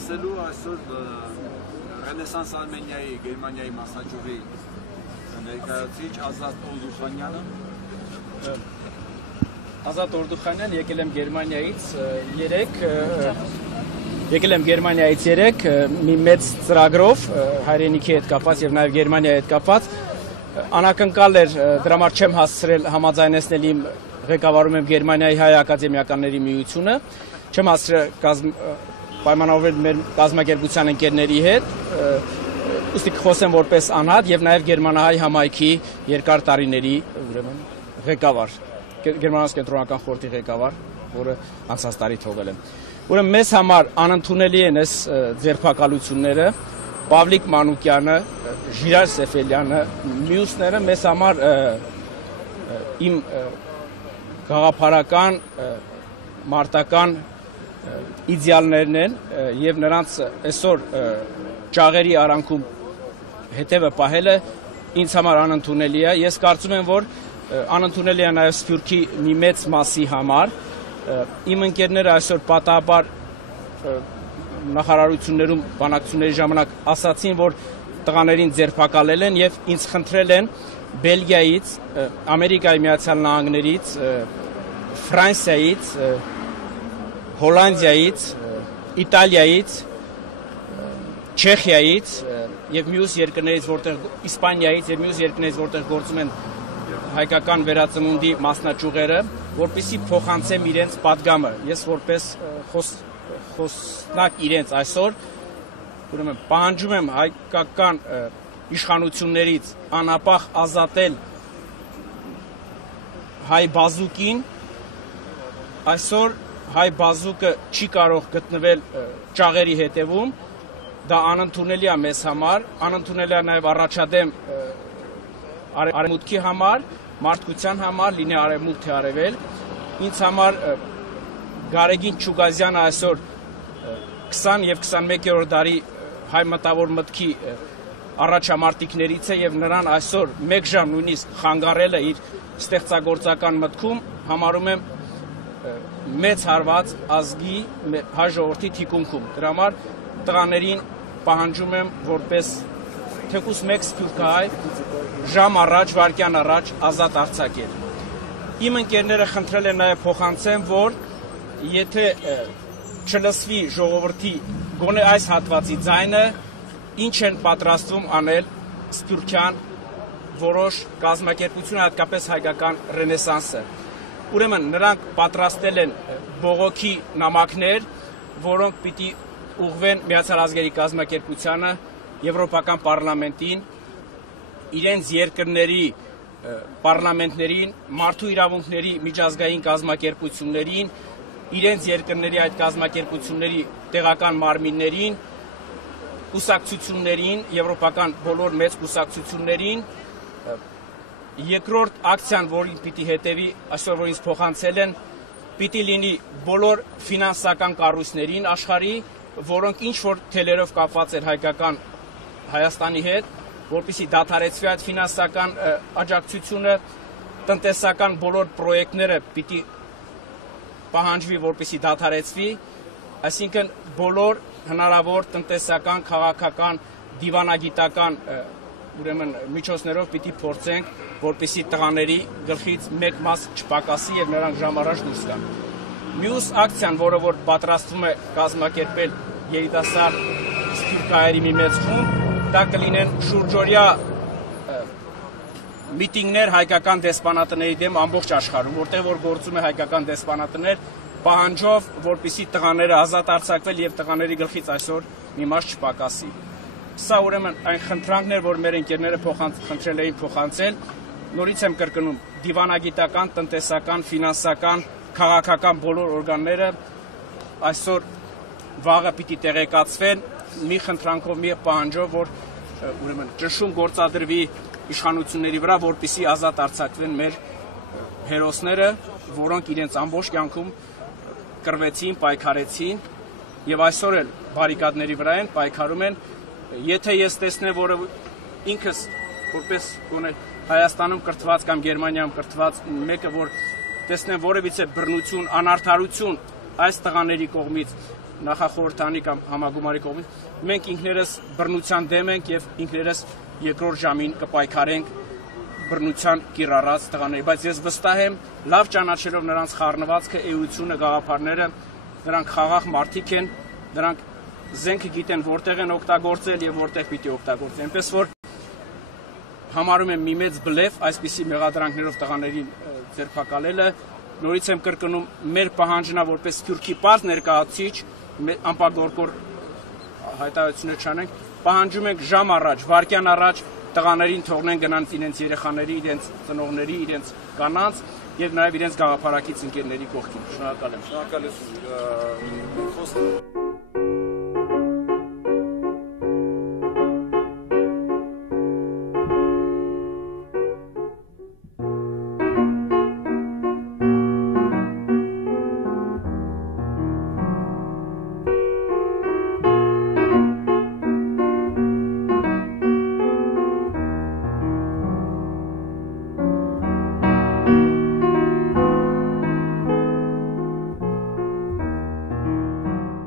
ասելու այսօր Ռենեսանս Արմենիայի Գերմանիայի մասնաճյուղի ներկայացուցիչ Ազատ Օրդուխանյանը։ Ազատ Օրդուխանյան, եկել եմ Գերմանիայից երեք մի մեծ ծրագրով հայրենիքի հետ կապված եւ նաեւ Գերմանիայի հետ կապված անակնկալ էր դրա համար չեմ հասցրել համաձայնեցնել իմ ղեկավարում եմ Գերմանիայի հայ ակադեմիականների միությունը չեմ հասցրել պայմանավորվել մեր կազմակերպության ընկերների հետ ուստի խոսեմ որպես անհատ եւ նաեւ գերմանահայ համայնքի երկար տարիների ուրեմն ղեկավար Գերմանիայի կենտրոնական խորհրդի ղեկավար, որը անցած տարի թողել եմ։ Ուրեմն մեզ համար անընդունելի են այս ձերբակալությունները, Պավլիկ Մանուկյանը, Ժիրայր Սեֆելյանը, մյուսները մեզ համար իմ գաղափարական, մարտական իդեալներն են եւ նրանց այսօր ճաղերի արանքում հետևը պահելը ինձ համար անընդունելի է։ Ես կարծում եմ, որ անընդունելի է նաև Սփյուռքի մի մեծ մասի համար իմ ընկերները այսօր պատահաբար նախարարություններում բանակցությունների ժամանակ ասացին, որ տղաներին ձերբակալել են եւ ինձ խնդրել են Բելգիայից, Ամերիկայի Միացյալ Նահանգներից, Ֆրանսիայից, Հոլանդիայից, Իտալիայից, Չեխիայից եւ մյուս երկրներից, որտեղ Իսպանիայից եւ մյուս երկրներից, որտեղ գործում են հայկական վերածնունդի մասնաճյուղերը, որպեսզի փոխանցեմ իրենց պատգամը։ Ես որպես խոսնակ իրենց այսօր ուրեմն պահանջում եմ հայկական իշխանություններից անապահ ազատել հայ բազուկին։ Այսօր հայ բազուկը չի կարող գտնվել ճաղերի հետևում, դա անընդունելի է մեզ համար, անընդունելի է նաև առաջադեմ արևմուտքի համար, մարդկության համար, լինի արևմուտք թե արևել, ինձ համար Գարեգին Չուգազյանը այսօր 20 եւ 21-րդ դարի հայ մտավոր մտքի առաջամարտիկներից է եւ նրան այսօր 1 ժամ նույնիսկ խանգարելը իր ստեղծագործական մտքում համարում եմ մեծ հարված ազգի հայ ժողովրդի թիկունքում։ Դրա համար տղաներին պահանջում եմ որպես թեկուզ մեկ սփյուռքահայ ժամ առաջ, վայրկյան առաջ ազատ արձակել։ Իմ ընկերները խնդրել են նաև փոխանցեմ, որ եթե չլսվի ժողովրդի գոնե այս հատվածի ձայնը, ինչ են պատրաստվում անել սփյուռքյան որոշ կազմակերպություն, հատկապես հայկական ռենեսանսը։ Ուրեմն նրանք պատրաստել են բողոքի նամակներ, որոնք պիտի ուղղվեն Միացյալ Ազգերի կազմակերպությանը, Եվրոպական պարլամենտին, իրենց երկրների պարլամենտներին, մարդու իրավունքների միջազգային կազմակերպություններին, իրենց երկրների այդ կազմակերպությունների տեղական մարմիններին, կուսակցություններին, եվրոպական բոլոր մեծ կուսակցություններին, երկրորդ ակցիան, որին պիտի հետևի, այսօր որ ինձ փոխանցել են, պիտի լինի բոլոր ֆինանսական կառույցներին աշխարհի, որոնք ինչ որ թելերով կապված են հայկական Հայաստանի հետ, որպեսզի դադարեցվի այդ ֆինանսական աջակցությունը, տնտեսական բոլոր պրոյեկտները պիտի պահանջվի, որպեսզի դադարեցվի, այսինքն բոլոր հնարավոր տնտեսական, քաղաքական, դիվանագիտական ուրեմն միջոցներով պիտի փորձենք, որպեսզի տղաների գլխից մեկ մաս չպակասի եւ նրանք ժամ առաջ դուրս գան։ Մյուս ակցիան, որը որ պատրաստվում է կազմակերպել երիտասարդ սփյուռքահայերի մի մեծ խումբ, դա կլինեն շուրջօրյա միտինգներ հայկական դեսպանատների դեմ ամբողջ աշխարհում, որտեղ որ գործում է հայկական դեսպանատներ, պահանջով, որպեսզի տղաները ազատ արձակվել եւ տղաների գլխից այսօր մի մաս չպակասի։ Սա ուրեմն այն խնդրանքն էր, որ մեր ընկերները խնդրել էին փոխանցել, նորից եմ կրկնում, դիվանագիտական, տնտեսական, ֆինանսական, քաղաքական բոլոր օրգանները այսօր վաղը պիտի տեղեկացվեն մի խնդրանքով, մի պահանջով, որ ուրեմն ճնշում գործադրվի իշխանությունների վրա, որպեսզի ազատ արձակվեն մեր հերոսները, որոնք իրենց ամբողջ կյանքում կռվեցին, պայքարեցին եւ այսօր էլ բարիկադների վրա են, պայքարում են։ Եթե ես տեսնեմ, որ ինքս որպես գոնե Հայաստանում կրթված կամ Գերմանիայում կրթված մեկը, որ տեսնեմ որևիցե բռնություն, անարդարություն այս տղաների կողմից նախախորհրդանի կամ համագումարի կողմից, մենք ինքներս բռնության դեմ ենք եւ ինքներս երկրորդ ժամին կպայքարենք բռնության կիրառած տղաների, բայց ես վստահ եմ, լավ ճանաչելով նրանց խառնվածքը, էությունը, գաղափարները, նրանք խաղաղ մարդիկ են, նրանք զենքը գիտեն որտեղ են օգտագործել եւ որտեղ պիտի օգտագործեն, այնպես որ համարում եմ մի մեծ բլեֆ այսպիսի մեղադրանքներով տղաներին ձերբակալելը, նորից եմ կրկնում, մեր պահանջն է որպես Սփյուռքի պարզ ներկայացուցիչ, անպագորգոր հայտարարություններ չանենք, պահանջում ենք ժամ առաջ, վայրկյան առաջ տղաներին թողնեն գնան իրենց երեխաների, իրենց ծնողների, իրենց կանանց եւ նաեւ իրենց գաղափարակից ընկերների կողքին։ Շնորհակալ եմ։ Շնորհակալ եմ։